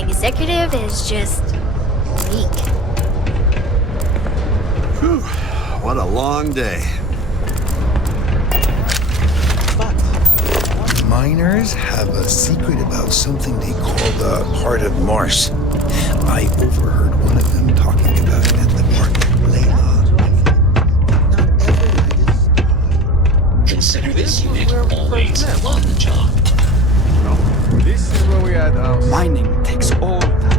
executive is just weak. Whew, what a long day. Miners have a secret about something they call the Heart of Mars. I overheard one of them talking about it at the market. Consider this unit always on the job. This is where we had our mining takes all times.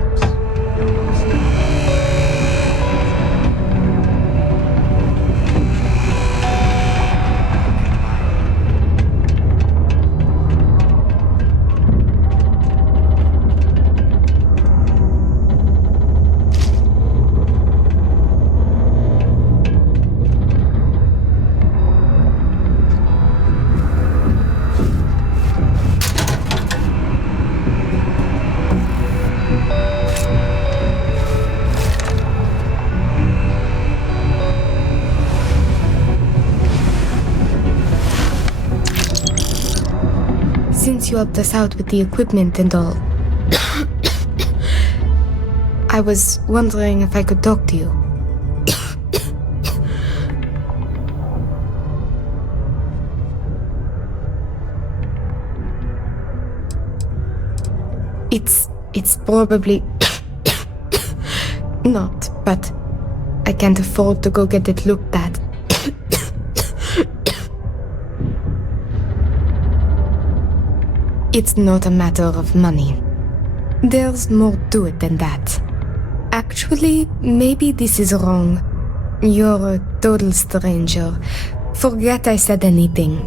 Since you helped us out with the equipment and all, I was wondering if I could talk to you. It's probably not, but I can't afford to go get it looked at. It's not a matter of money. There's more to it than that. Actually, maybe this is wrong. You're a total stranger. Forget I said anything.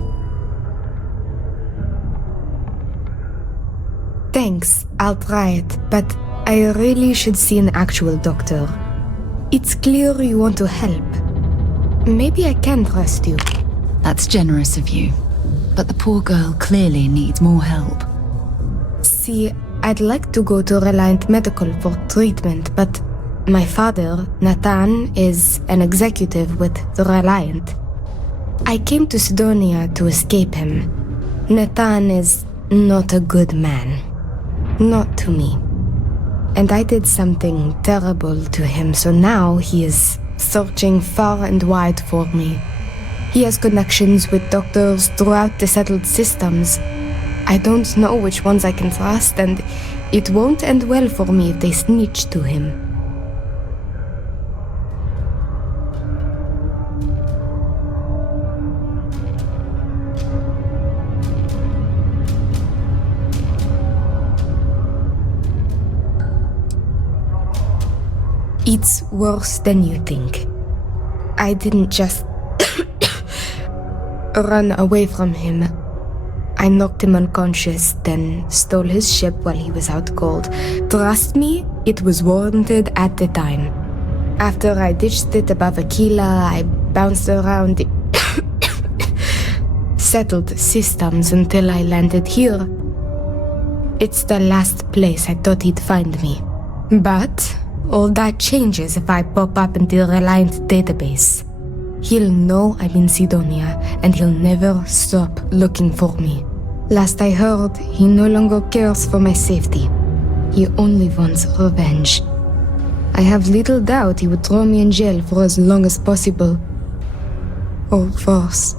Thanks, I'll try it, but I really should see an actual doctor. It's clear you want to help. Maybe I can trust you. That's generous of you. But the poor girl clearly needs more help. See, I'd like to go to Reliant Medical for treatment, but my father, Nathan, is an executive with the Reliant. I came to Sidonia to escape him. Nathan is not a good man. Not to me. And I did something terrible to him, so now he is searching far and wide for me. He has connections with doctors throughout the settled systems. I don't know which ones I can trust, and it won't end well for me if they snitch to him. It's worse than you think. I didn't just run away from him. I knocked him unconscious, then stole his ship while he was out cold. Trust me, it was warranted at the time. After I ditched it above Aquila, I bounced around the settled systems until I landed here. It's the last place I thought he'd find me. But all that changes if I pop up in the Reliant database. He'll know I'm in Sidonia, and he'll never stop looking for me. Last I heard, he no longer cares for my safety. He only wants revenge. I have little doubt he would throw me in jail for as long as possible. Or worse.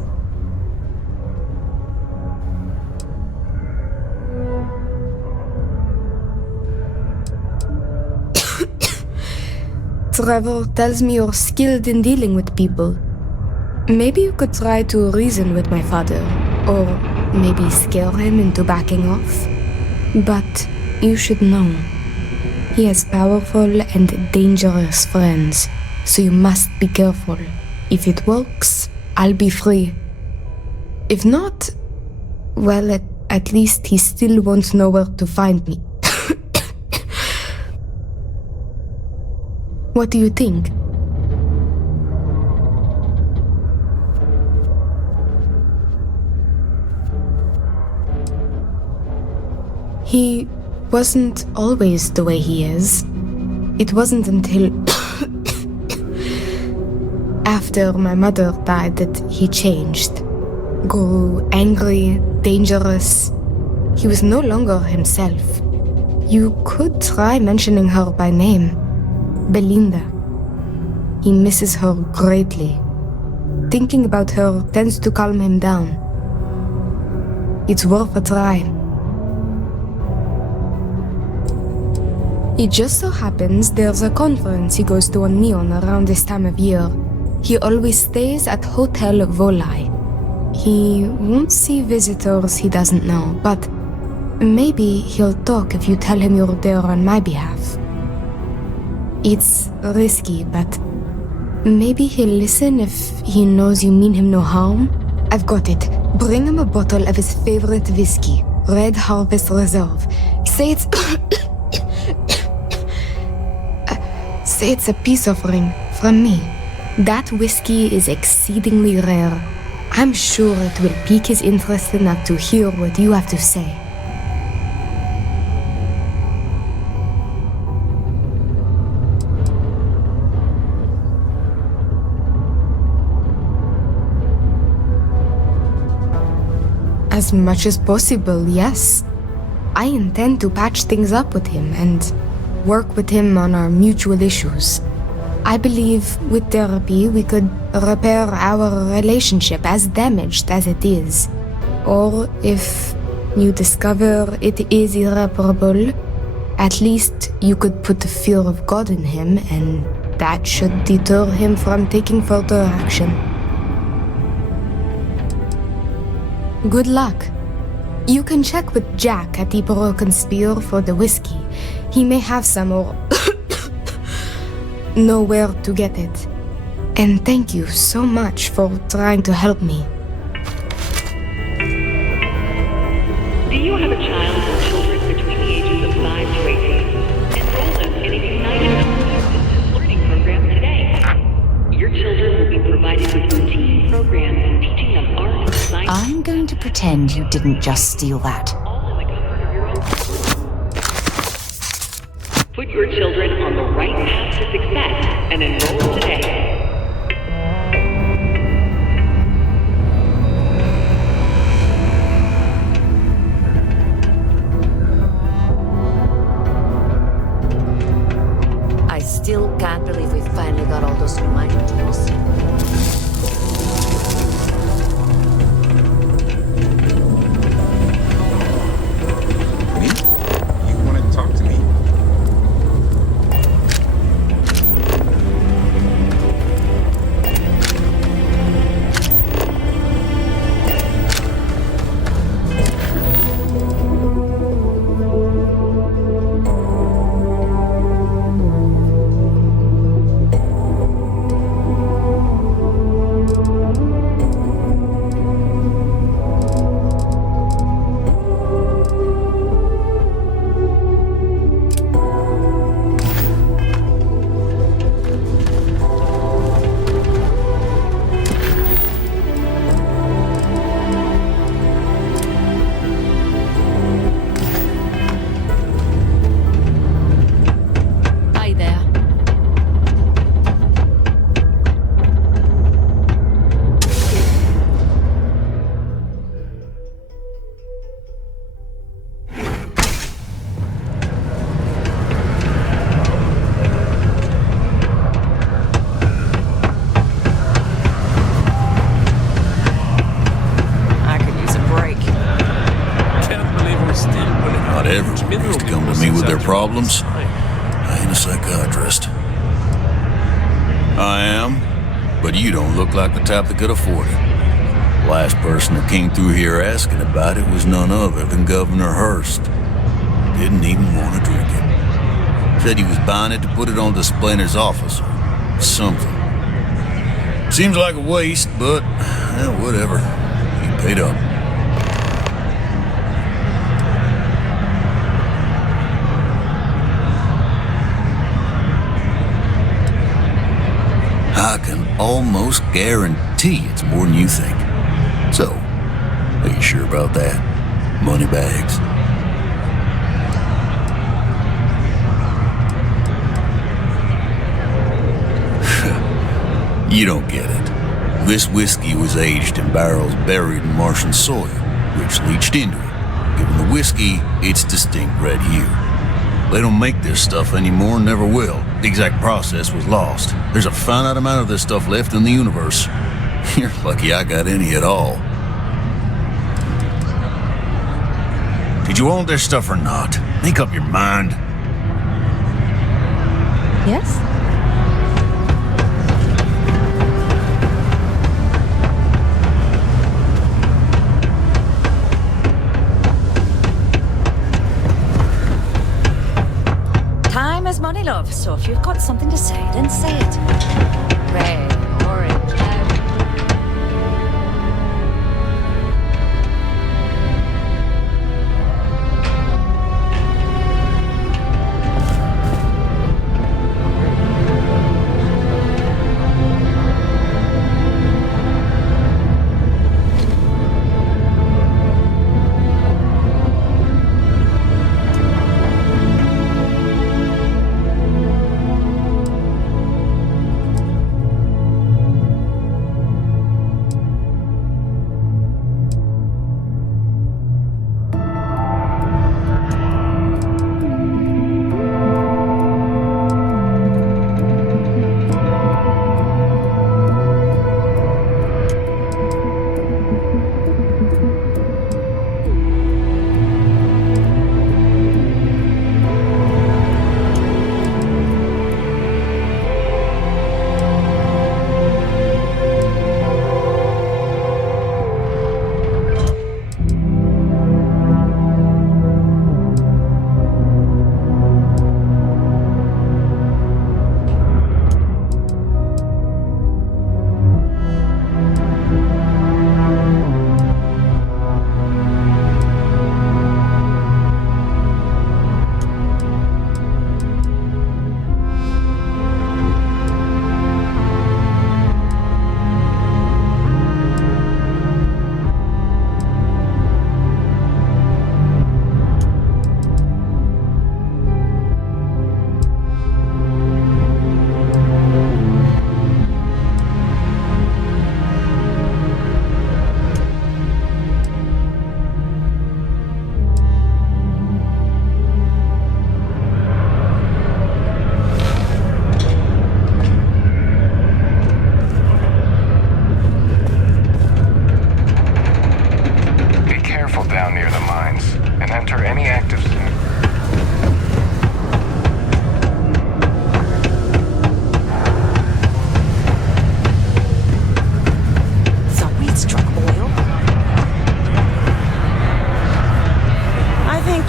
Trevor tells me you're skilled in dealing with people. Maybe you could try to reason with my father, or maybe scare him into backing off. But you should know, he has powerful and dangerous friends, so you must be careful. If it works, I'll be free. If not, well, at least he still won't know where to find me. What do you think? He wasn't always the way he is. It wasn't until after my mother died that he changed. Grew angry, dangerous. He was no longer himself. You could try mentioning her by name. Belinda. He misses her greatly. Thinking about her tends to calm him down. It's worth a try. It just so happens there's a conference he goes to on Neon around this time of year. He always stays at Hotel Volai. He won't see visitors he doesn't know, but maybe he'll talk if you tell him you're there on my behalf. It's risky, but maybe he'll listen if he knows you mean him no harm. I've got it. Bring him a bottle of his favorite whiskey, Red Harvest Reserve. Say it's... Say it's a peace offering from me. That whiskey is exceedingly rare. I'm sure it will pique his interest enough to hear what you have to say. As much as possible, yes. I intend to patch things up with him and work with him on our mutual issues. I believe with therapy we could repair our relationship as damaged as it is. Or if you discover it is irreparable, at least you could put the fear of God in him, and that should deter him from taking further action. Good luck. You can check with Jack at the Broken Spear for the whiskey. He may have some or know where to get it. And thank you so much for trying to help me. Do you have a child or children between the ages of 5 to 18? Enroll them in a United Distance Learning program today. Your children will be provided with routine programs teaching them art and science. I'm going to pretend you didn't just steal that. All in the comfort of your own home. Put your children on the right path to success and enroll today. I still can't believe we finally got all those reminder tools. Me? You want to talk to me? Hi there. I could use a break. Can't believe we're still pulling out. Not everyone needs to come to me with their problems. I ain't a psychiatrist. I am, but you don't look like the type that could afford it. Last person that came through here asking about it was none other than Governor Hurst. Didn't even want to drink it. Said he was buying it to put it on display in his office or something. Seems like a waste, but whatever. He paid up. I can almost guarantee it's more than you think. So, are you sure about that? Money bags? You don't get it. This whiskey was aged in barrels buried in Martian soil, which leached into it, giving the whiskey its distinct red hue. They don't make this stuff anymore and never will. The exact process was lost. There's a finite amount of this stuff left in the universe. You're lucky I got any at all. Did you want this stuff or not? Make up your mind. Yes? Time is money, love, so if you've got something to say, then say it. Red, orange,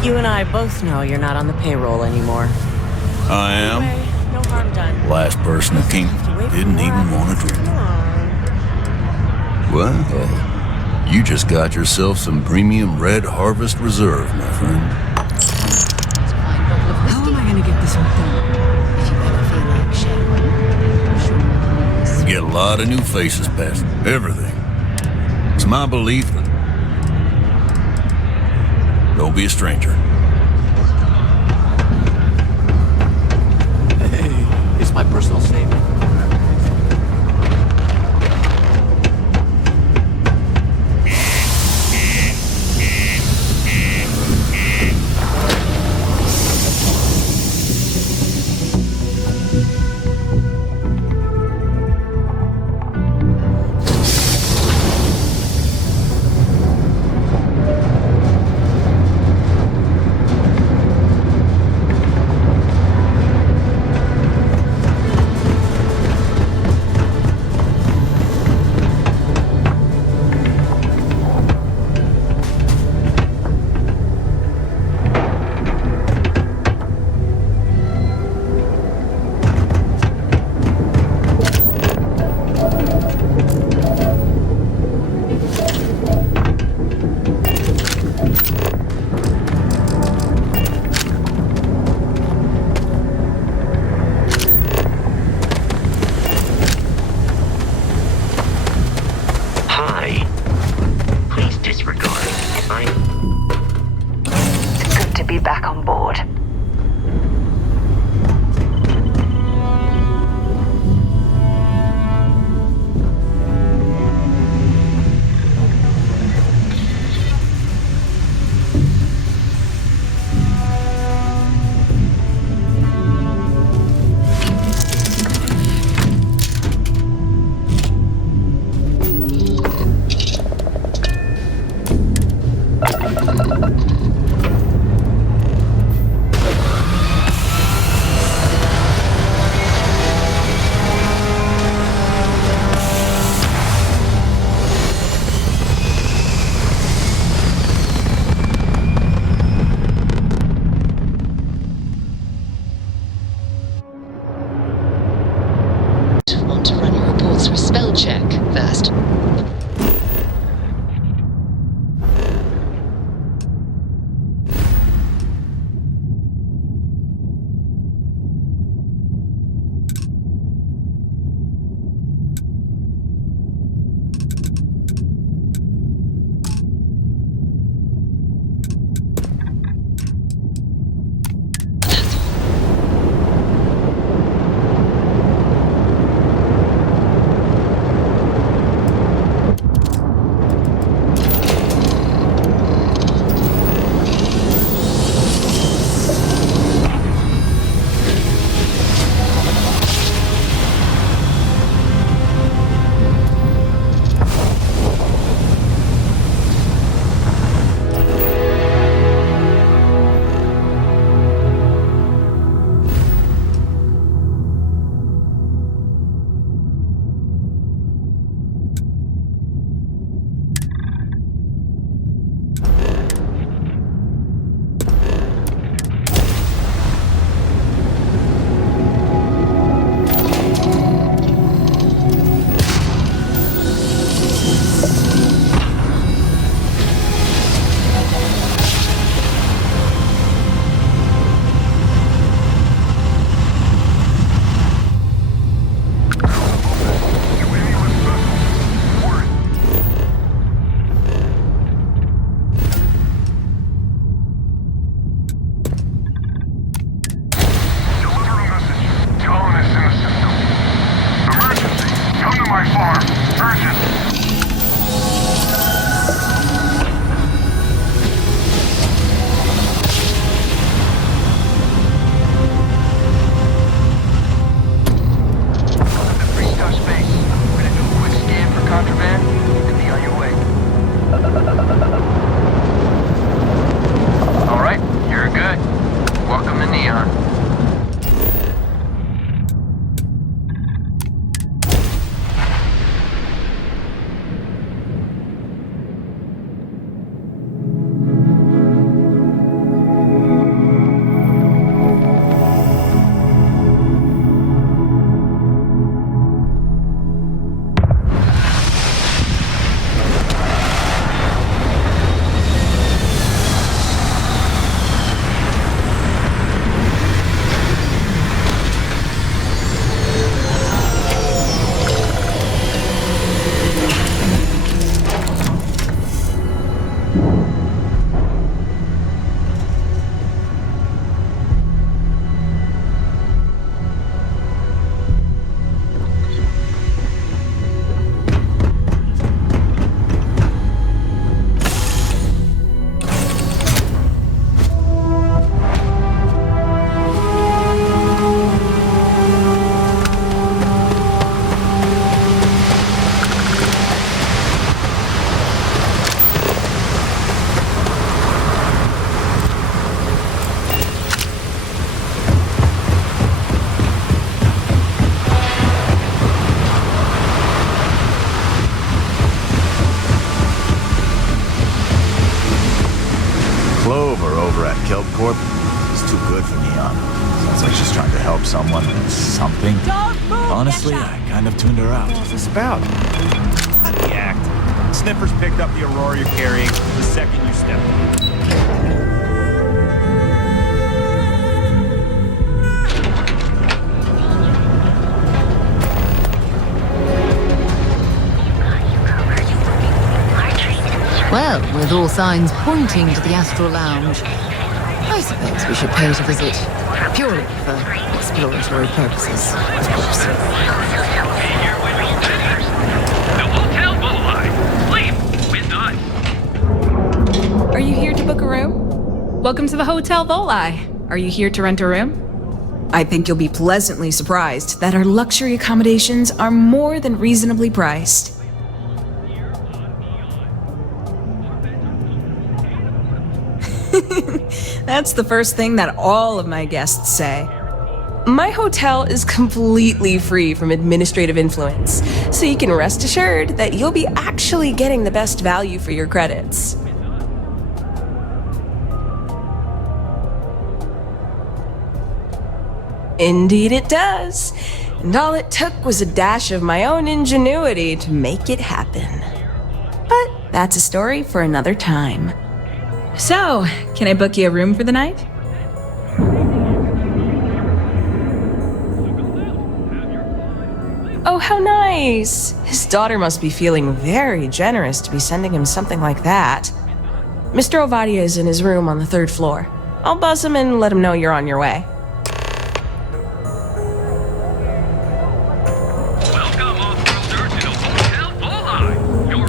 You and I both know you're not on the payroll anymore. I am. Anyway, no harm done. Last person who came didn't even want to drink. Well, you just got yourself some premium Red Harvest Reserve, my friend. How am I going to get this all done? You get a lot of new faces past everything. It's my belief that don't be a stranger. Hey, it's my personal statement. rules for spell check first. someone or something. Honestly, I kind of tuned her out. What's this about? Not the act. Sniffers picked up the Aurora you're carrying the second you stepped in. Well, with all signs pointing to the Astral Lounge, I suppose we should pay it a visit. Purely for exploratory purposes, of course. The Hotel Bullseye. Sleep with us. Are you here to book a room? Welcome to the Hotel Volai. Are you here to rent a room? I think you'll be pleasantly surprised that our luxury accommodations are more than reasonably priced. That's the first thing that all of my guests say. My hotel is completely free from administrative influence, so you can rest assured that you'll be actually getting the best value for your credits. Indeed it does. And all it took was a dash of my own ingenuity to make it happen. But that's a story for another time. So, can I book you a room for the night? Oh, how nice! His daughter must be feeling very generous to be sending him something like that. Mr. Ovadia is in his room on the 3rd floor. I'll buzz him and let him know you're on your way. Welcome, off-worlders, to the Hotel Volai. You're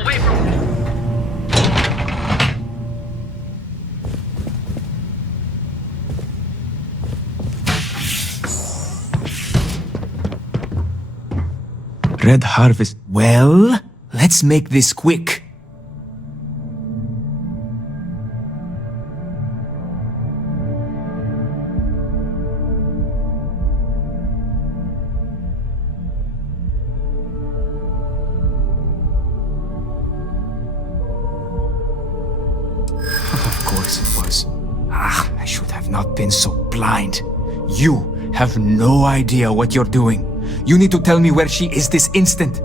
away from... Red Harvest. Well, let's make this quick. Of course it was. I should have not been so blind. You have no idea what you're doing. You need to tell me where she is this instant.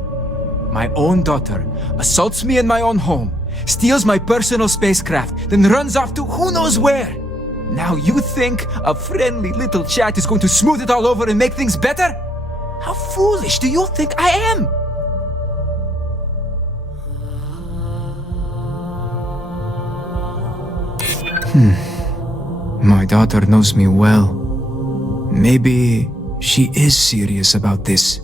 My own daughter assaults me in my own home, steals my personal spacecraft, then runs off to who knows where. Now you think a friendly little chat is going to smooth it all over and make things better? How foolish do you think I am? My daughter knows me well. Maybe she is serious about this.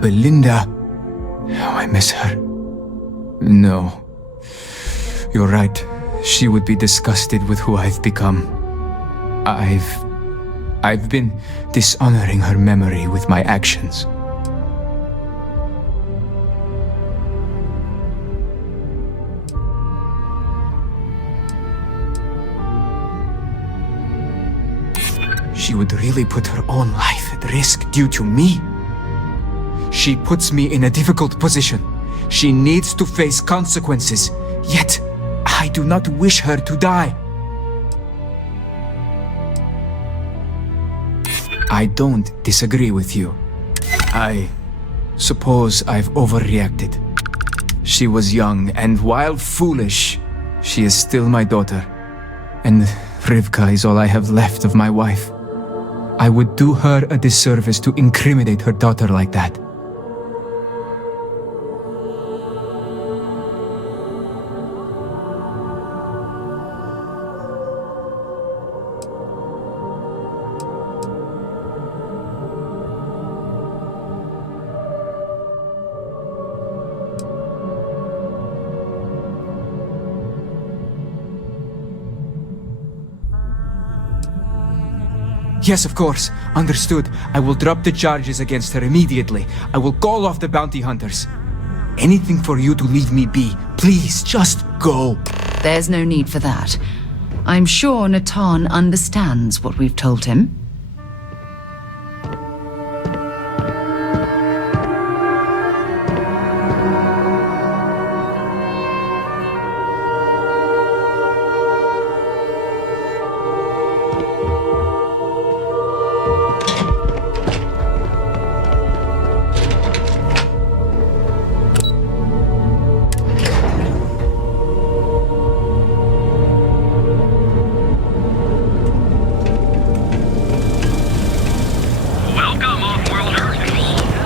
Belinda. Oh, I miss her. No. You're right. She would be disgusted with who I've become. I've been dishonoring her memory with my actions. She would really put her own life at risk due to me. She puts me in a difficult position. She needs to face consequences, yet I do not wish her to die. I don't disagree with you. I suppose I've overreacted. She was young, and while foolish, she is still my daughter. And Rivka is all I have left of my wife. I would do her a disservice to incriminate her daughter like that. Yes, of course. Understood. I will drop the charges against her immediately. I will call off the bounty hunters. Anything for you to leave me be. Please, just go. There's no need for that. I'm sure Natan understands what we've told him.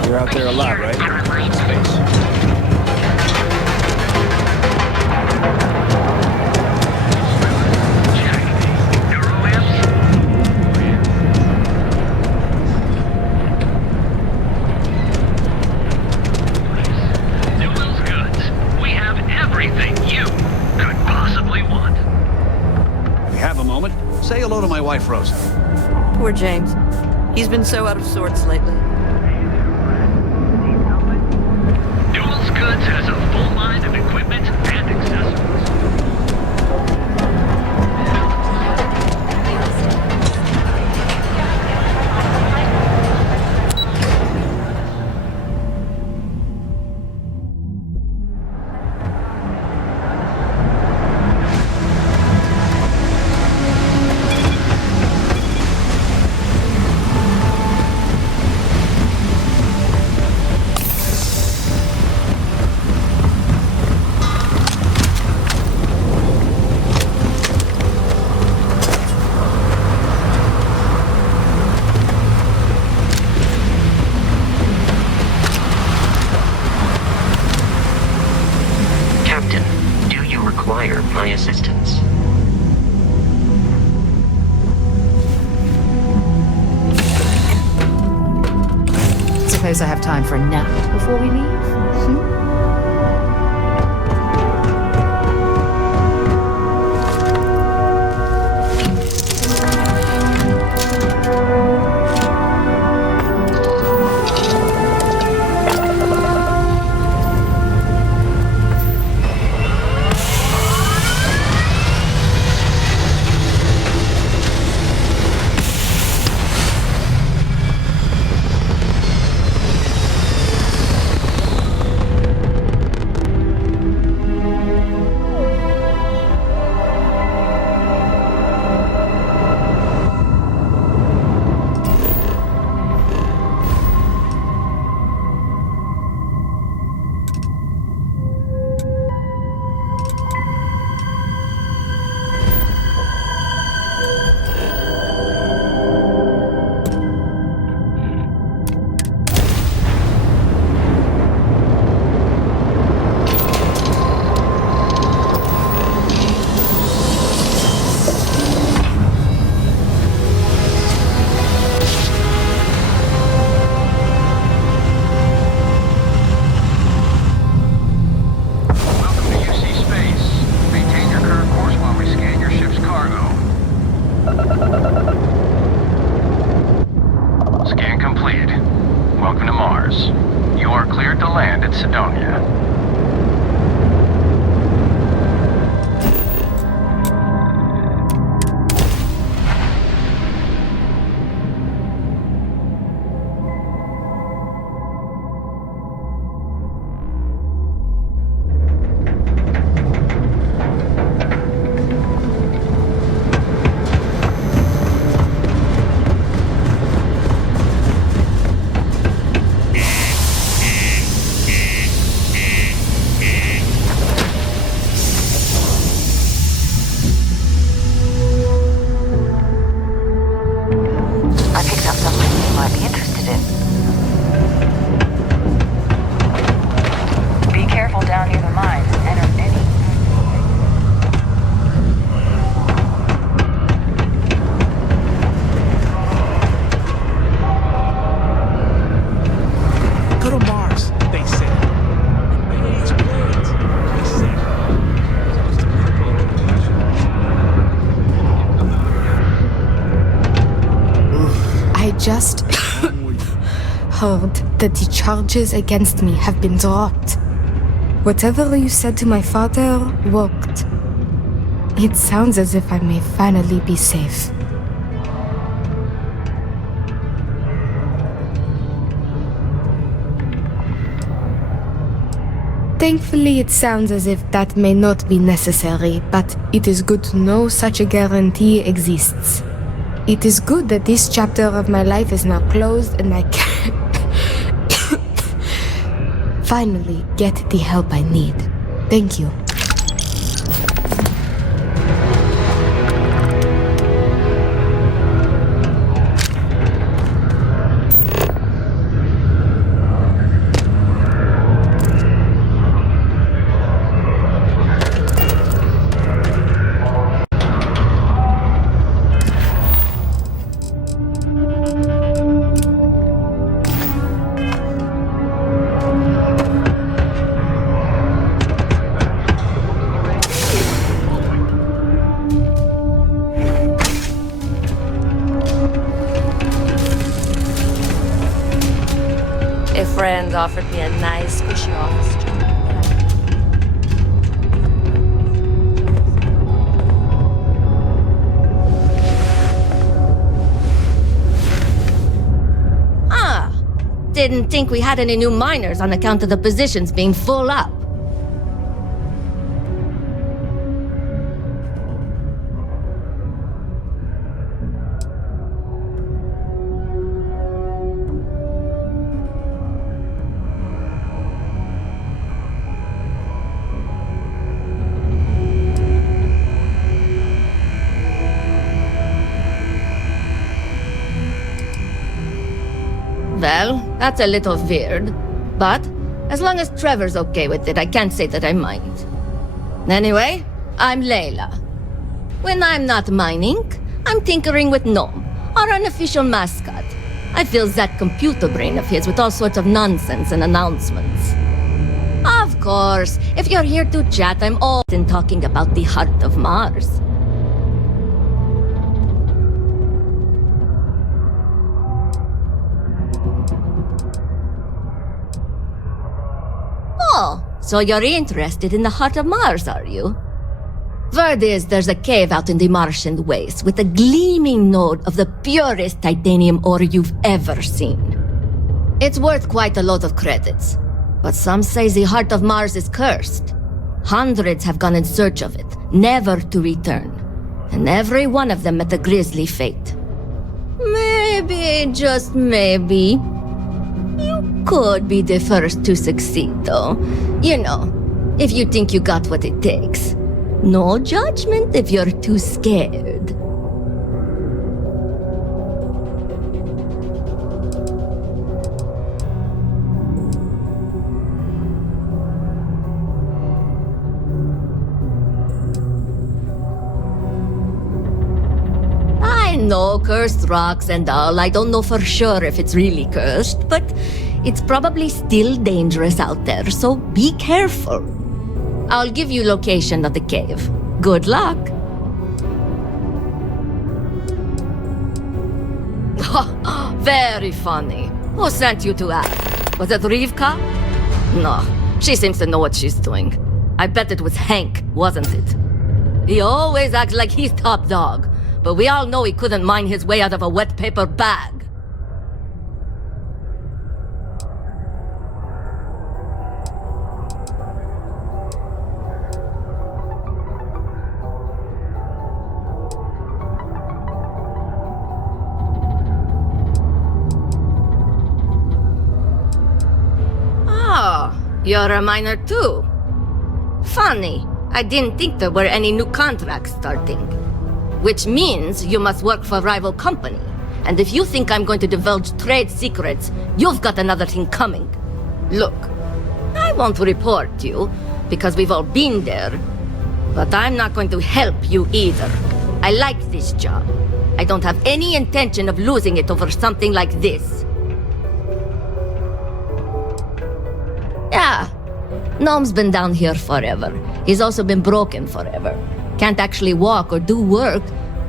You're out there a lot, right? In space. Say hello to my wife, Rosa. Poor James. He's been so out of sorts lately. Duels Goods has a full line of equipment and accessories. you require my assistance? Suppose I have time for a nap before we leave? Just heard that the charges against me have been dropped. Whatever you said to my father worked. It sounds as if I may finally be safe. Thankfully, it sounds as if that may not be necessary, but it is good to know such a guarantee exists. It is good that this chapter of my life is now closed and I can finally get the help I need. Thank you. Friends offered me a nice, cushy office job. Didn't think we had any new miners on account of the positions being full up. Well, that's a little weird, but as long as Trevor's okay with it, I can't say that I mind. Anyway, I'm Layla. When I'm not mining, I'm tinkering with Gnome, our unofficial mascot. I fill that computer brain of his with all sorts of nonsense and announcements. Of course, if you're here to chat, I'm often talking about the heart of Mars. Oh, so you're interested in the heart of Mars, are you? Word is there's a cave out in the Martian waste with a gleaming node of the purest titanium ore you've ever seen. It's worth quite a lot of credits, but some say the heart of Mars is cursed. Hundreds have gone in search of it, never to return, and every one of them met a grisly fate. Maybe, just maybe, you could be the first to succeed, though. You know, if you think you got what it takes. No judgment if you're too scared. I know cursed rocks and all. I don't know for sure if it's really cursed, but it's probably still dangerous out there, so be careful. I'll give you location of the cave. Good luck. Very funny. Who sent you to ask? Was it Rivka? No, she seems to know what she's doing. I bet it was Hank, wasn't it? He always acts like he's top dog, but we all know he couldn't mine his way out of a wet paper bag. You're a miner too. Funny, I didn't think there were any new contracts starting. Which means you must work for a rival company. And if you think I'm going to divulge trade secrets, you've got another thing coming. Look, I won't report you, because we've all been there. But I'm not going to help you either. I like this job. I don't have any intention of losing it over something like this. Yeah, Gnome's been down here forever. He's also been broken forever. Can't actually walk or do work,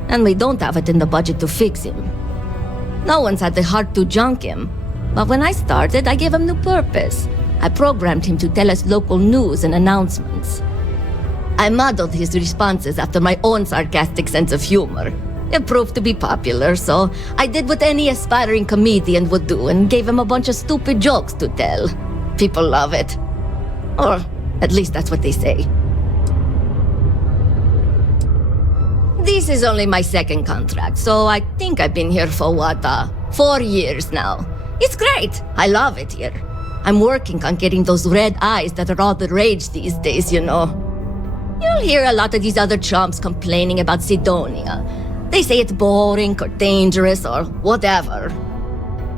and we don't have it in the budget to fix him. No one's had the heart to junk him, but when I started, I gave him new purpose. I programmed him to tell us local news and announcements. I modeled his responses after my own sarcastic sense of humor. It proved to be popular, so I did what any aspiring comedian would do and gave him a bunch of stupid jokes to tell. People love it. Or at least that's what they say. This is only my second contract, so I think I've been here for 4 years now. It's great. I love it here. I'm working on getting those red eyes that are all the rage these days, you know. You'll hear a lot of these other chumps complaining about Sidonia. They say it's boring or dangerous or whatever.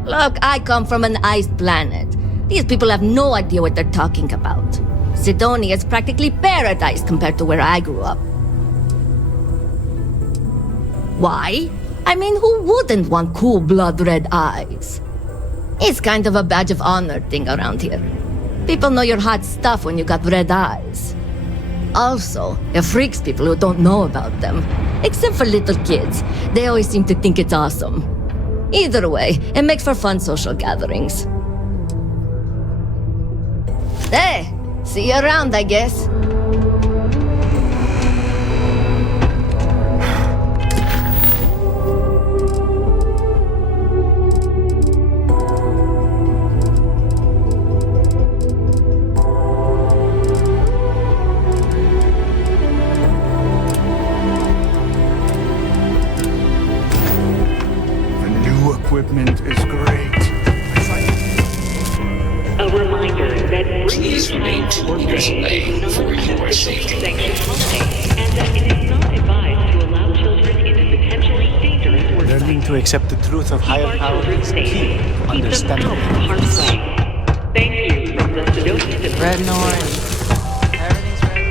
Look, I come from an iced planet. These people have no idea what they're talking about. Sidonia is practically paradise compared to where I grew up. Why? I mean, who wouldn't want cool blood red eyes? It's kind of a badge of honor thing around here. People know you're hot stuff when you got red eyes. Also, it freaks people who don't know about them. Except for little kids. They always seem to think it's awesome. Either way, it makes for fun social gatherings. Hey, see you around, I guess. The new equipment is great. A reminder that Please remain to this way for your safety. and that it is not advised to allow children into potentially dangerous work Learning to accept the truth of higher power is key to understanding. Thank you from the Sidonian Red and orange. Everything's ready.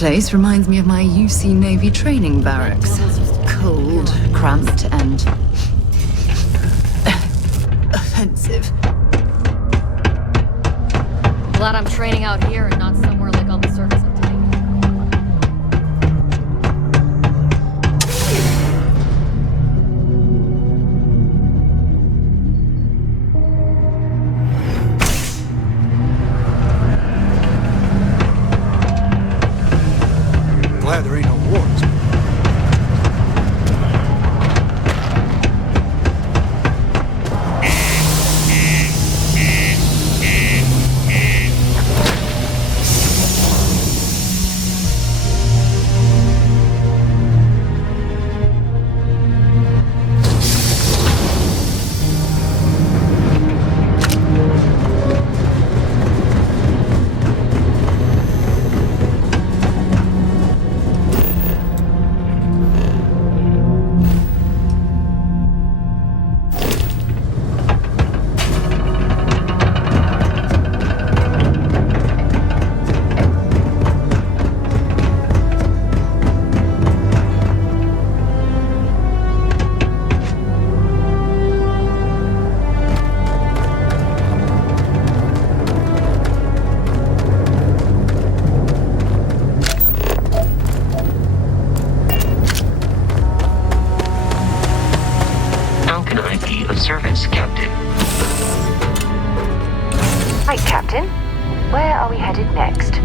place reminds me of my UC Navy training barracks. Cold, cramped, and offensive. Glad I'm training out here and not somewhere like all the circus I'm taking. Glad there ain't no wars. service, Captain. Right, Captain. Where are we headed next?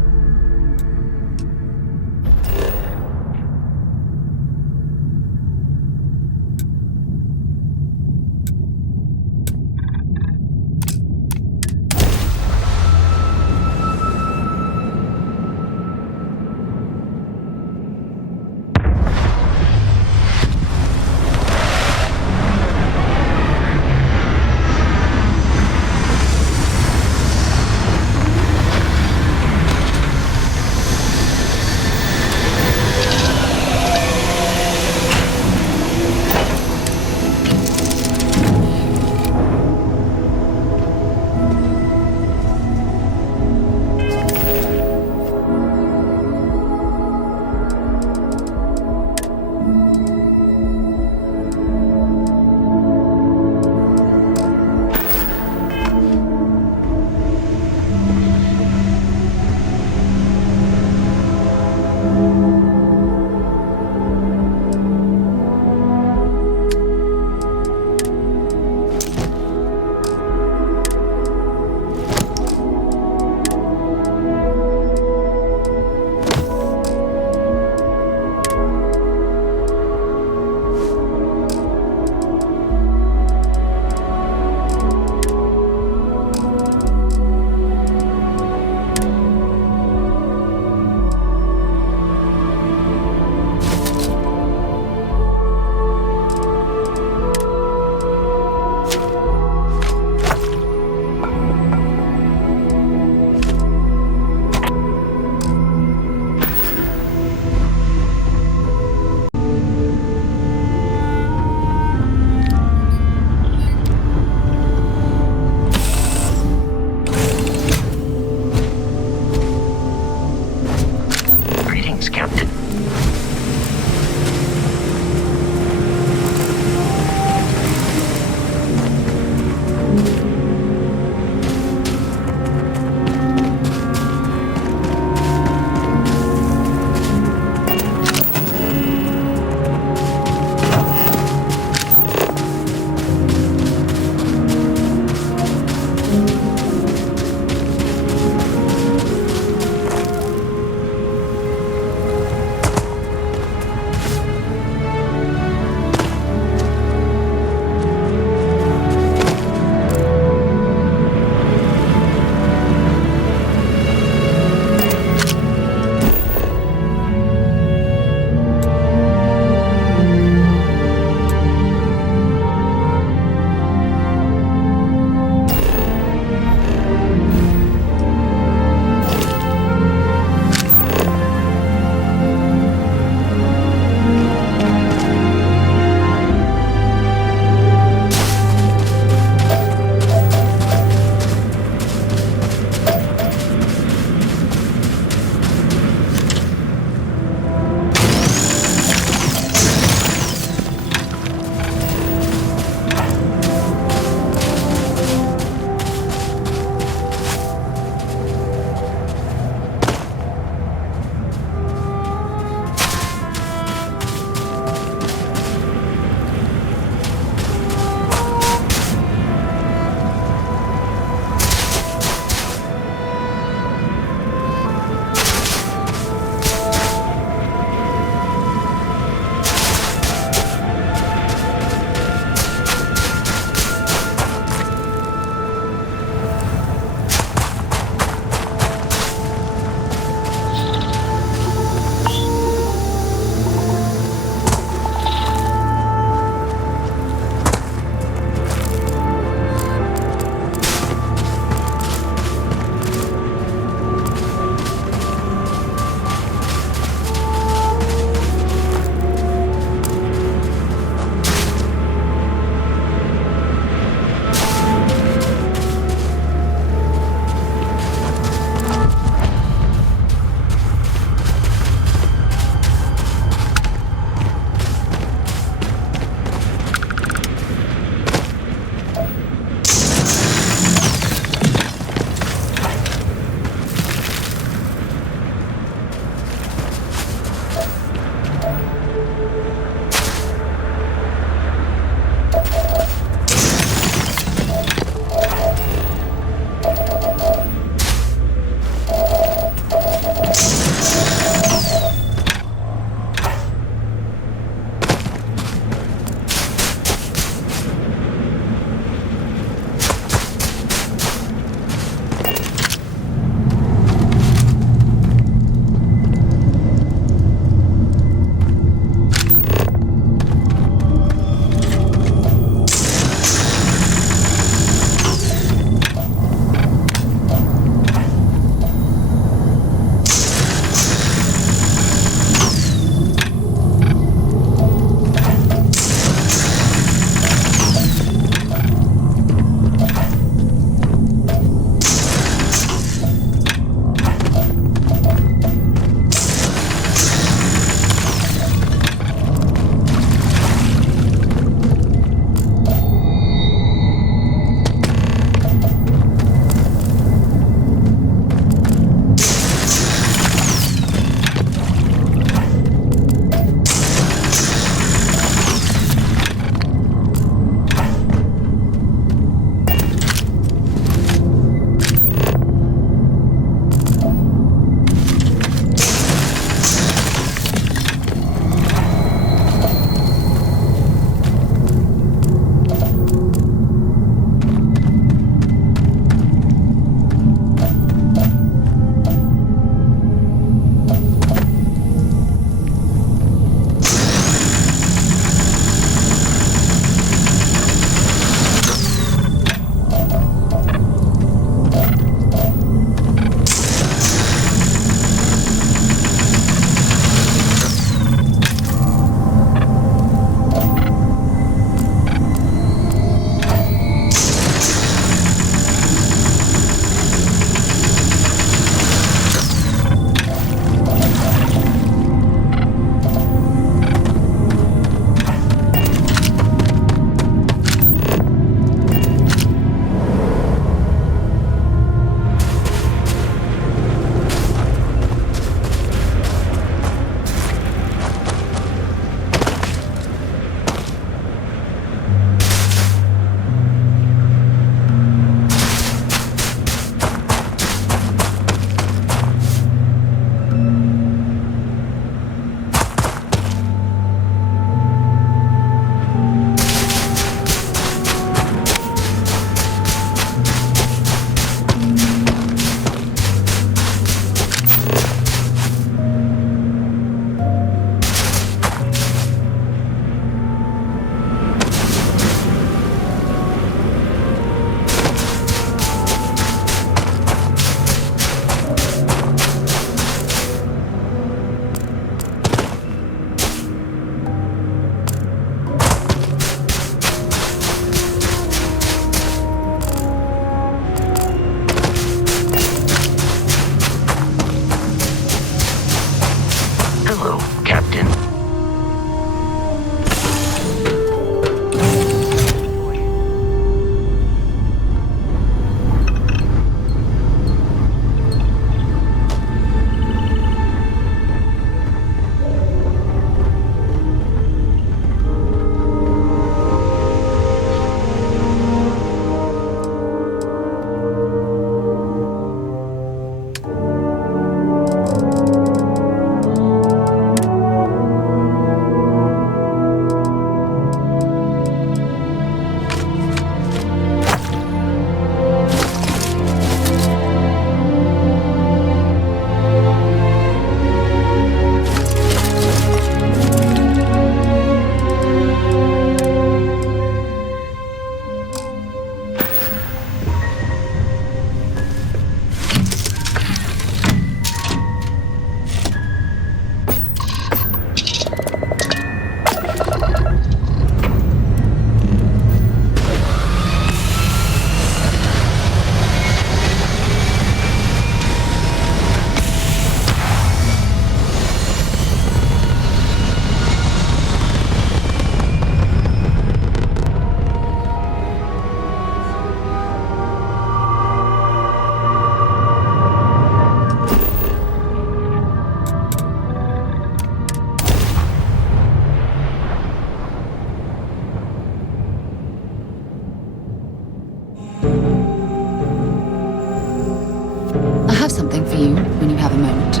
when you have a moment.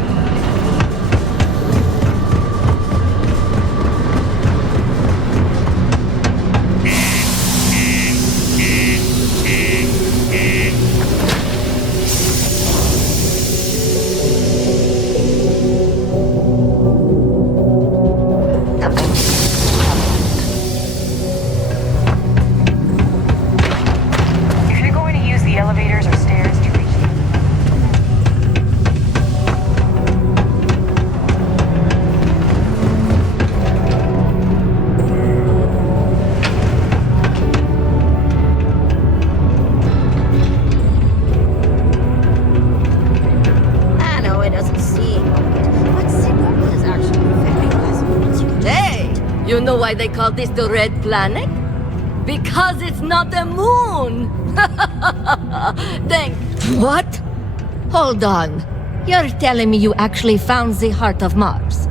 If you're going to use the elevators or stairs to reach I know it doesn't seem like it, but Singapore is actually very pleasant. Hey, you know why they call this the red planet? Because it's not the moon! Then, what? Hold on. You're telling me you actually found the heart of Mars?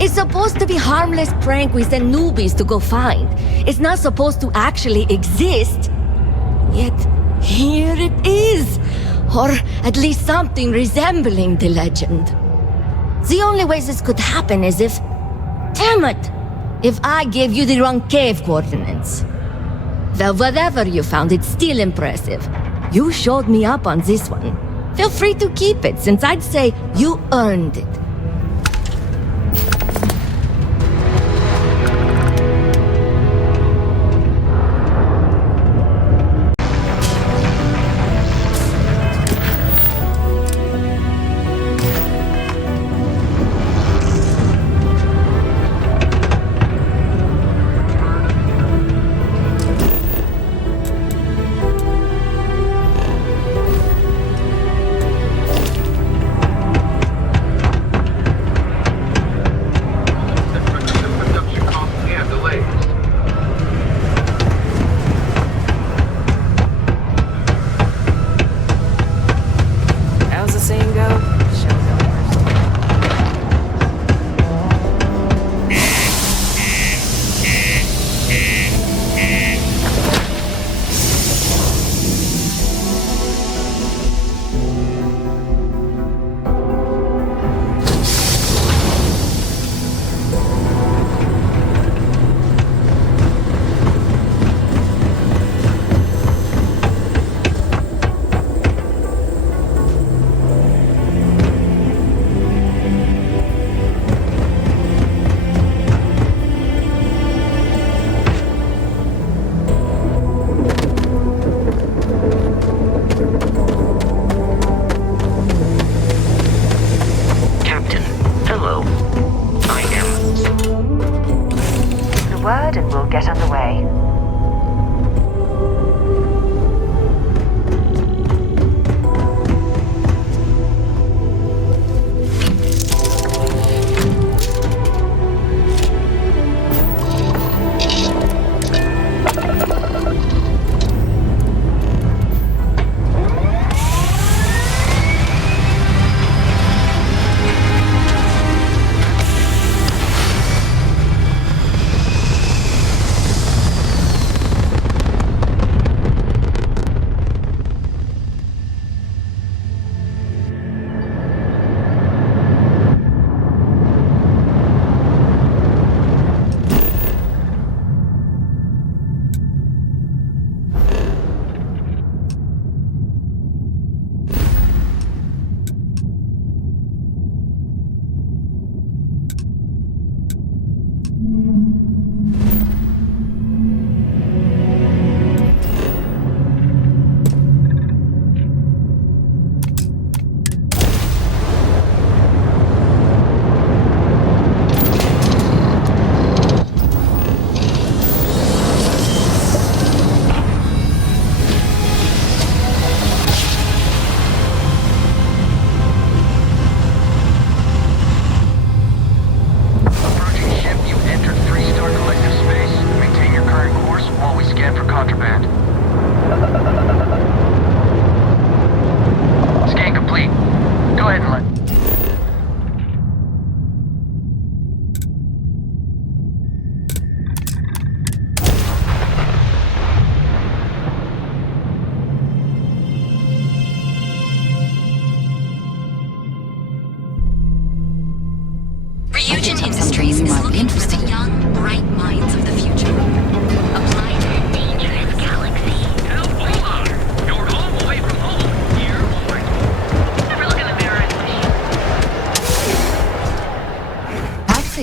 It's supposed to be harmless prank we send newbies to go find. It's not supposed to actually exist. Yet, here it is. Or at least something resembling the legend. The only way this could happen is if... Damn it! If I gave you the wrong cave coordinates. Well, whatever you found, it's still impressive. You showed me up on this one. Feel free to keep it, since I'd say you earned it.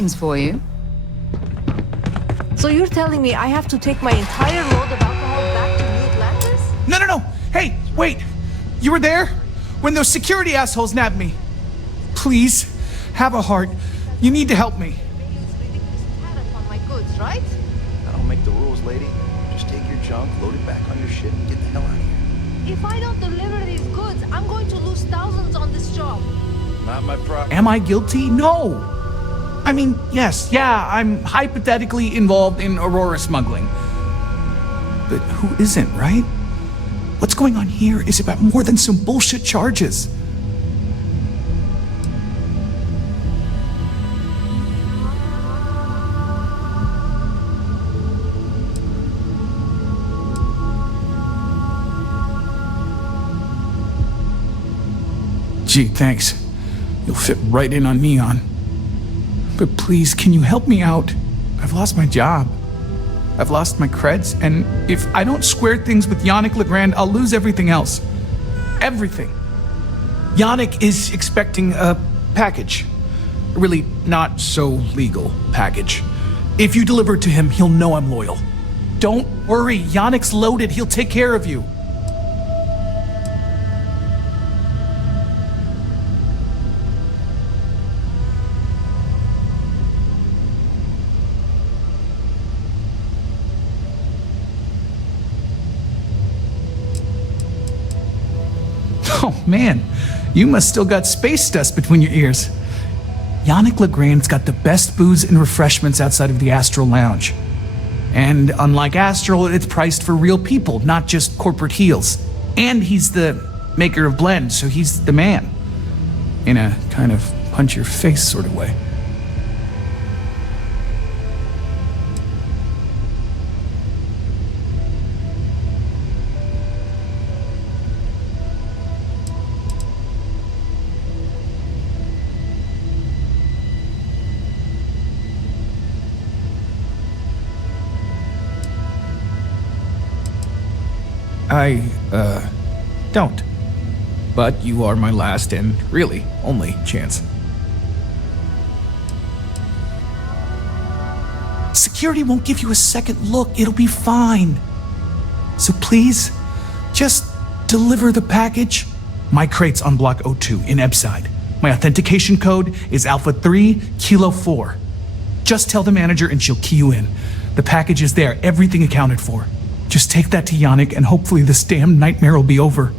things for you. So you're telling me I have to take my entire load of alcohol back to New Atlantis? No. Hey, wait. You were there? When those security assholes nabbed me. Please, have a heart. You need to help me. On my goods, right? I don't make the rules, lady. Just take your junk, load it back on your ship, and get the hell out of here. If I don't deliver these goods, I'm going to lose thousands on this job. Not my problem. Am I guilty? No. I mean, yeah, I'm hypothetically involved in Aurora smuggling. But who isn't, right? What's going on here is about more than some bullshit charges. Gee, thanks. You'll fit right in on Neon. But please, can you help me out? I've lost my job. I've lost my creds, and if I don't square things with Yannick Legrand, I'll lose everything else. Everything. Yannick is expecting a package. A really not so legal package. If you deliver it to him, he'll know I'm loyal. Don't worry, Yannick's loaded. He'll take care of you. Oh man, you must still got space dust between your ears. Yannick Legrand's got the best booze and refreshments outside of the Astral Lounge. And unlike Astral, it's priced for real people, not just corporate heels. And he's the maker of blends, so he's the man. In a kind of punch-your-face sort of way. I, don't. But you are my last and really only chance. Security won't give you a second look. It'll be fine. So please, just deliver the package. My crate's on Block 02 in Ebside. My authentication code is Alpha 3 Kilo 4. Just tell the manager and she'll key you in. The package is there, everything accounted for. Just take that to Yannick and hopefully this damn nightmare will be over.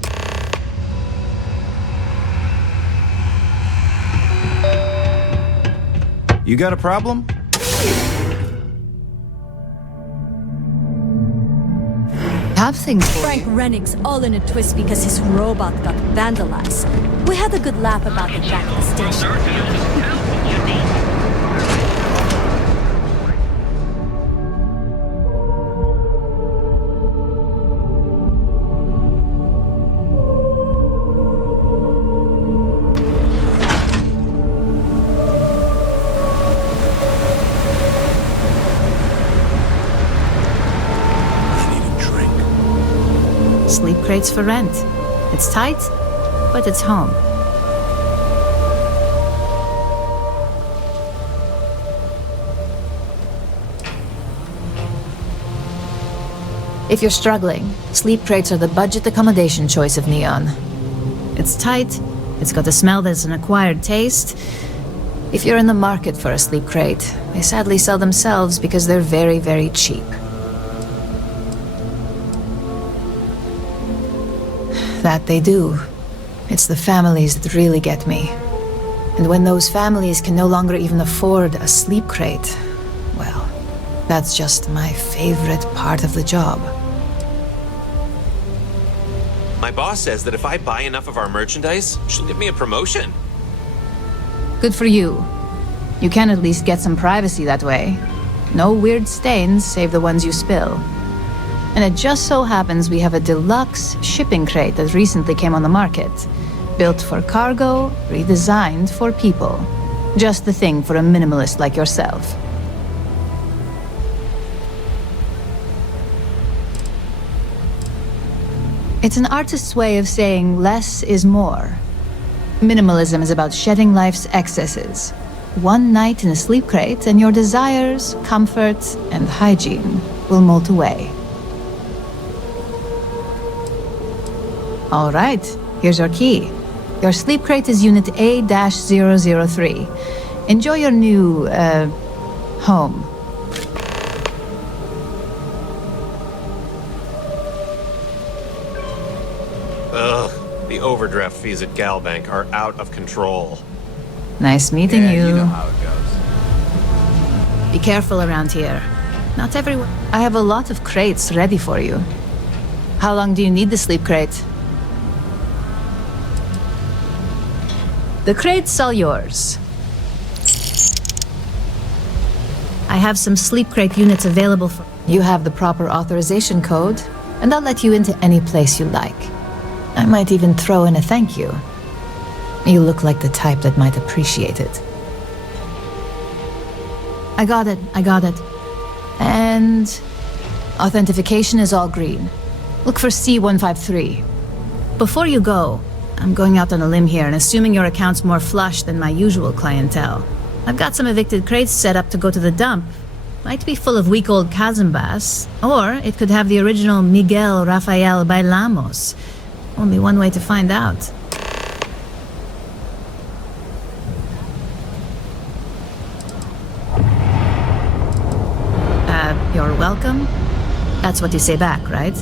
You got a problem? Have things for Frank Renning's all in a twist because his robot got vandalized. We had a good laugh about it back at the station. Sleep crates for rent. It's tight, but it's home. If you're struggling, sleep crates are the budget accommodation choice of Neon. It's tight, it's got a smell that's an acquired taste. If you're in the market for a sleep crate, they sadly sell themselves because they're very, very cheap. That they do. It's the families that really get me. And when those families can no longer even afford a sleep crate, well, that's just my favorite part of the job. My boss says that if I buy enough of our merchandise, she'll give me a promotion. Good for you. You can at least get some privacy that way. No weird stains, save the ones you spill. And it just so happens we have a deluxe shipping crate that recently came on the market. Built for cargo, redesigned for people. Just the thing for a minimalist like yourself. It's an artist's way of saying less is more. Minimalism is about shedding life's excesses. one night in a sleep crate, and your desires, comfort, and hygiene will molt away. All right, here's your key. Your sleep crate is Unit A-003. Enjoy your new, home. Ugh, the overdraft fees at Galbank are out of control. Nice meeting you. You know how it goes. Be careful around here. Not everyone. I have a lot of crates ready for you. How long do you need the sleep crate? The crate's all yours. I have some sleep crate units available for... You have the proper authorization code, and I'll let you into any place you like. I might even throw in a thank you. You look like the type that might appreciate it. I got it. And... authentication is all green. Look for C153. Before you go, I'm going out on a limb here and assuming your account's more flush than my usual clientele. I've got some evicted crates set up to go to the dump. Might be full of week old Cazimbas, or it could have the original Miguel Rafael Bailamos. Only one way to find out. You're welcome? That's what you say back, right?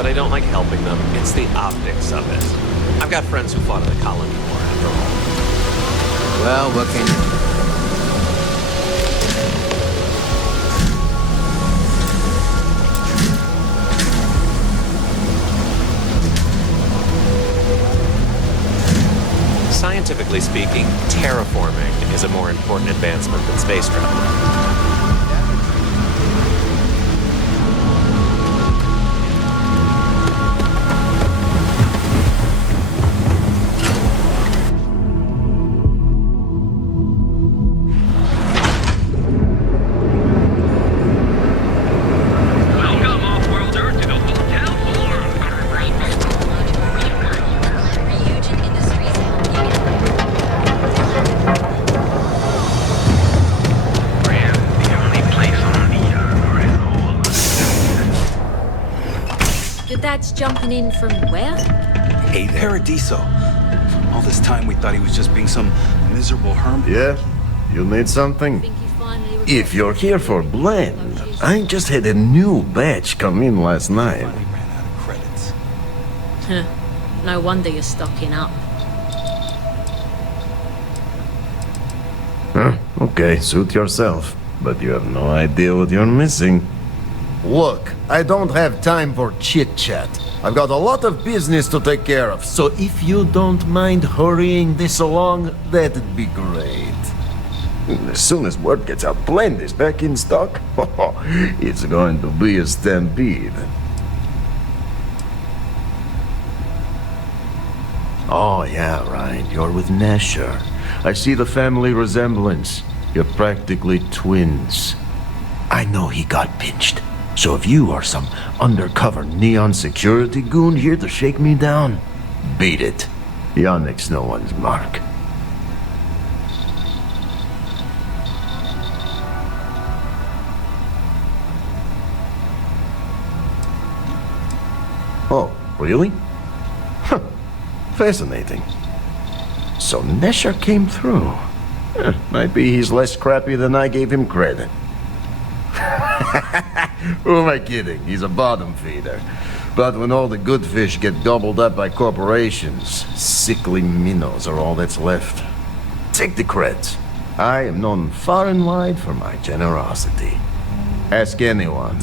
I don't like helping them. It's the optics of it. I've got friends who fought in the colony war, after all. Well, what can you do? Scientifically speaking, terraforming is a more important advancement than space travel. Jumping in from where? Hey there. Paradiso. All this time we thought he was just being some miserable hermit. Yeah? You need something? If you're here for blend, I just had a new batch come in last night. Huh. No wonder you're stocking up. Huh? Okay, suit yourself. But you have no idea what you're missing. Look, I don't have time for chit-chat. I've got a lot of business to take care of, so if you don't mind hurrying this along, that'd be great. As soon as word gets out Blend is back in stock, it's going to be a stampede. Oh yeah, right, you're with Nasher. I see the family resemblance. You're practically twins. I know he got pinched. So if you are some undercover neon security goon here to shake me down, beat it. Yannick's no one's mark. Oh, really? Huh. Fascinating. So Nesher came through. Might be he's less scrappy than I gave him credit. Who am I kidding? He's a bottom feeder. But when all the good fish get gobbled up by corporations, sickly minnows are all that's left. Take the creds. I am known far and wide for my generosity. Ask anyone.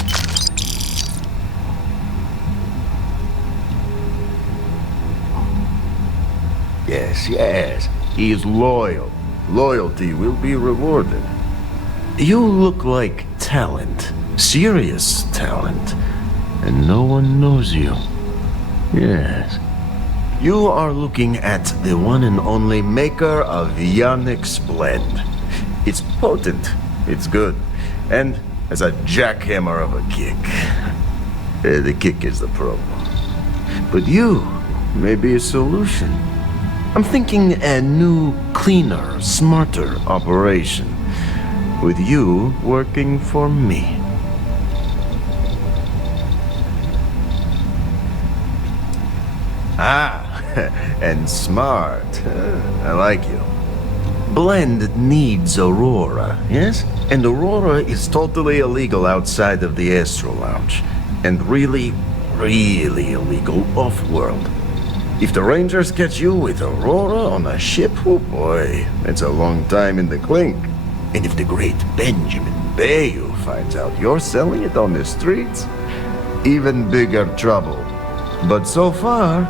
Yes, yes. He is loyal. Loyalty will be rewarded. You look like talent. Serious talent. And no one knows you. Yes. You are looking at the one and only maker of Yannick's blend. It's potent. It's good. And has a jackhammer of a kick. The kick is the problem. But you may be a solution. I'm thinking a new, cleaner, smarter operation. With you working for me. Ah, and smart. I like you. Blend needs Aurora, yes? And Aurora is totally illegal outside of the Astro Lounge. And really, really illegal off-world. If the Rangers catch you with Aurora on a ship, oh boy, it's a long time in the clink. And if the great Benjamin Bayou finds out you're selling it on the streets, even bigger trouble. But so far,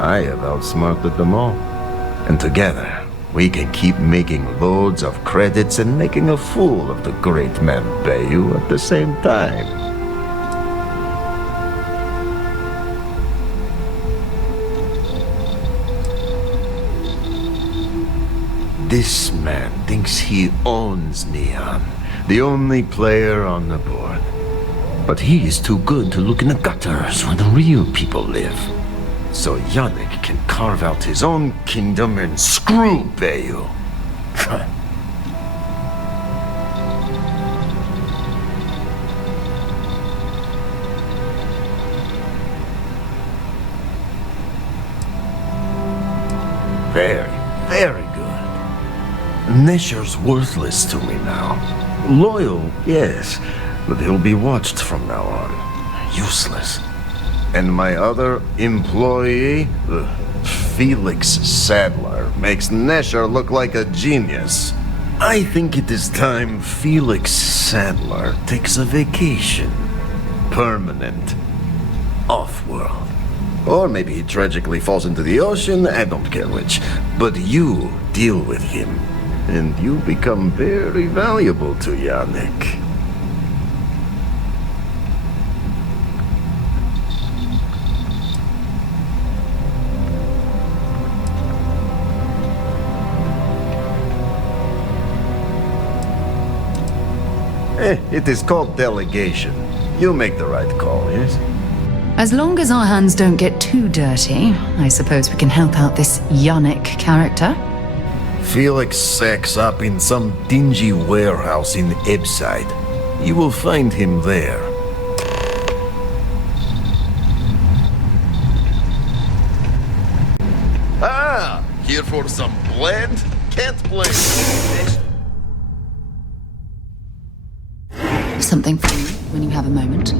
I have outsmarted them all. And together, we can keep making loads of credits and making a fool of the great man Bayou at the same time. This man thinks he owns Neon, the only player on the board. But he is too good to look in the gutters where the real people live. So Yannick can carve out his own kingdom and screw Bayou. Very, very good. Nesher's worthless to me now. Loyal, yes, but he'll be watched from now on. Useless. And my other employee, Felix Sadler, makes Nesher look like a genius. I think it is time Felix Sadler takes a vacation. Permanent. Off-world. Or maybe he tragically falls into the ocean, I don't care which. But you deal with him, and you become very valuable to Yannick. It is called delegation. You make the right call, yes? As long as our hands don't get too dirty, I suppose we can help out this Yannick character. Felix sacks up in some dingy warehouse in Ebside. You will find him there. Ah! Here for some blend? Can't blame it. Something for you when you have a moment.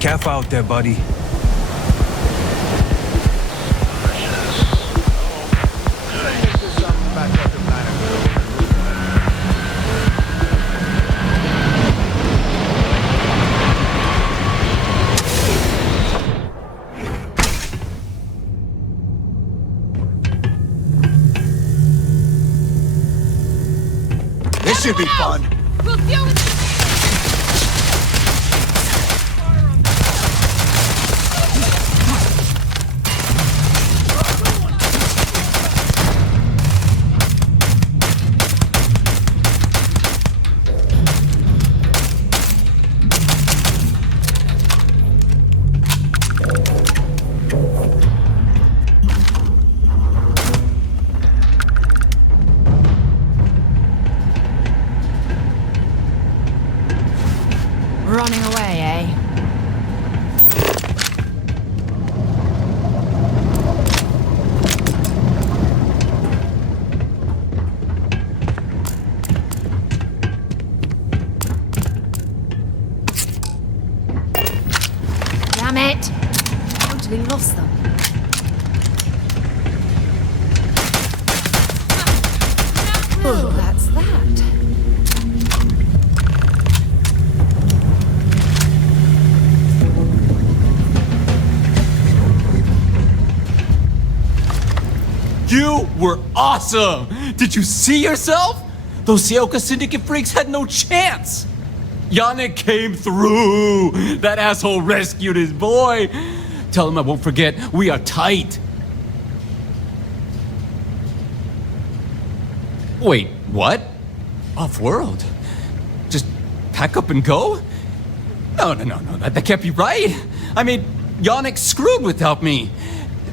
Calf out there, buddy. This should be fun. We'll deal with running away, eh? We lost them. Oh, that's that. You were awesome! Did you see yourself? Those Sioka Syndicate freaks had no chance! Yannick came through! That asshole rescued his boy! Tell him I won't forget, we are tight! Wait, what? Off-world? Just pack up and go? No, that can't be right! I mean, Yannick screwed without me!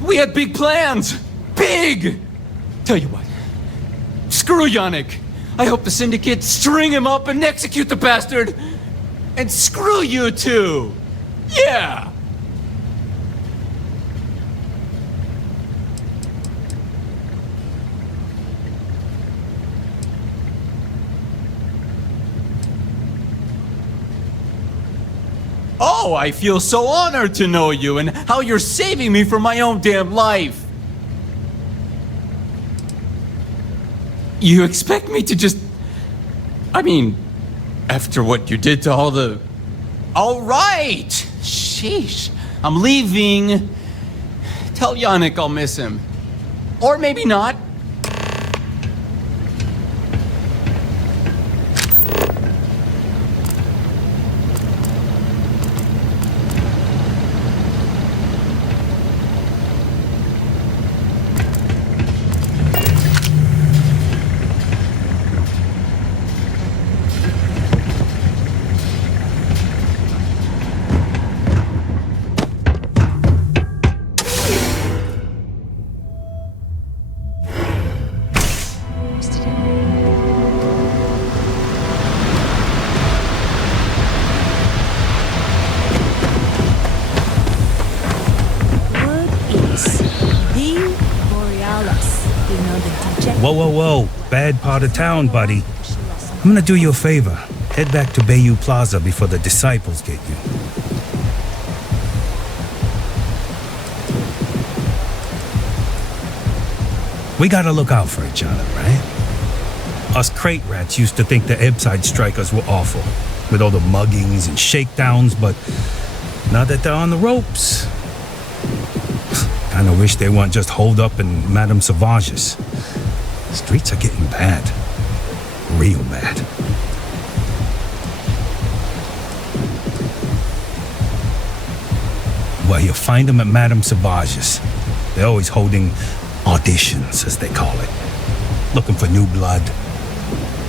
We had big plans! Big! Tell you what, screw Yannick! I hope the Syndicate string him up and execute the bastard! And screw you too! Yeah! Oh, I feel so honored to know you and how you're saving me from my own damn life! You expect me to just... I mean, after what you did to all the... All right! Sheesh. I'm leaving. Tell Yannick I'll miss him. Or maybe not. Whoa. Bad part of town, buddy. I'm gonna do you a favor. Head back to Bayou Plaza before the disciples get you. We gotta look out for each other, right? Us crate rats used to think the Ebbside strikers were awful, with all the muggings and shakedowns, but now that they're on the ropes, kinda wish they weren't just holed up in Madame Savage's. Streets are getting bad. Real bad. Well, you'll find them at Madame Savage's. They're always holding auditions, as they call it. Looking for new blood.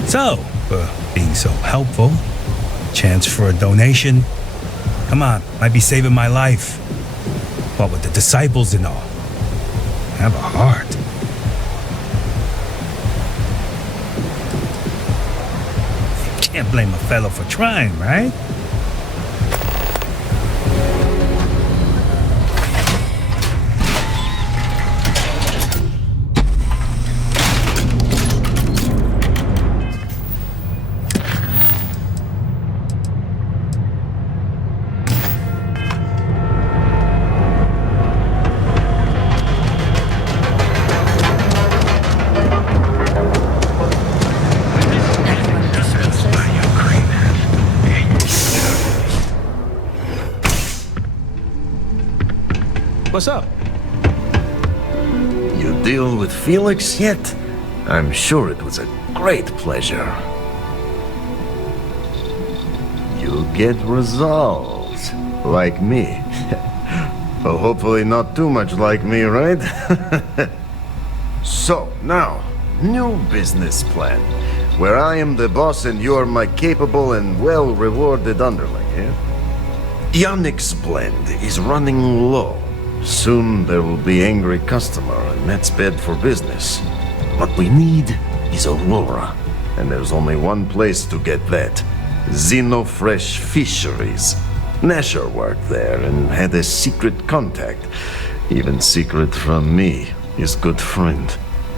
So, being so helpful, chance for a donation. Come on, might be saving my life. What with the disciples and all. Have a heart. Can't blame a fellow for trying, right? What's up? You deal with Felix yet? I'm sure it was a great pleasure. You'll get results. Like me. Well, hopefully not too much like me, right? So, now, new business plan. Where I am the boss and you're my capable and well-rewarded underling, yeah? Yannick's blend is running low. Soon there will be angry customer and that's bad for business. What we need is Aurora. And there's only one place to get that. Xenofresh Fisheries. Nasher worked there and had a secret contact. Even secret from me, his good friend,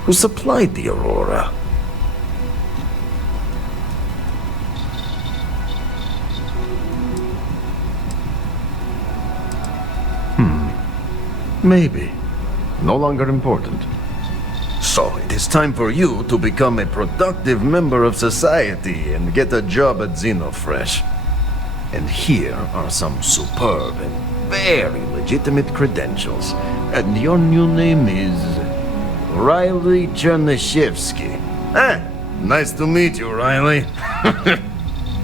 who supplied the Aurora. Maybe. No longer important. So, it is time for you to become a productive member of society and get a job at Xenofresh. And here are some superb and very legitimate credentials. And your new name is Riley Chernyshevsky. Nice to meet you, Riley.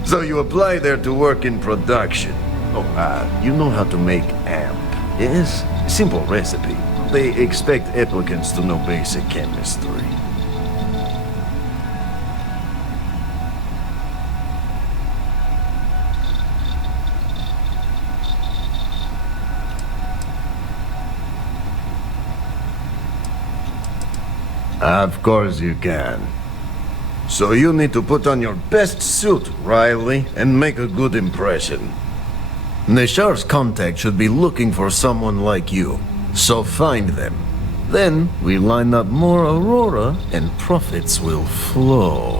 So you apply there to work in production. Oh, you know how to make amp, yes? Simple recipe. They expect applicants to know basic chemistry. Of course you can. So you need to put on your best suit, Riley, and make a good impression. Nishar's contact should be looking for someone like you. So find them. Then we line up more Aurora and profits will flow.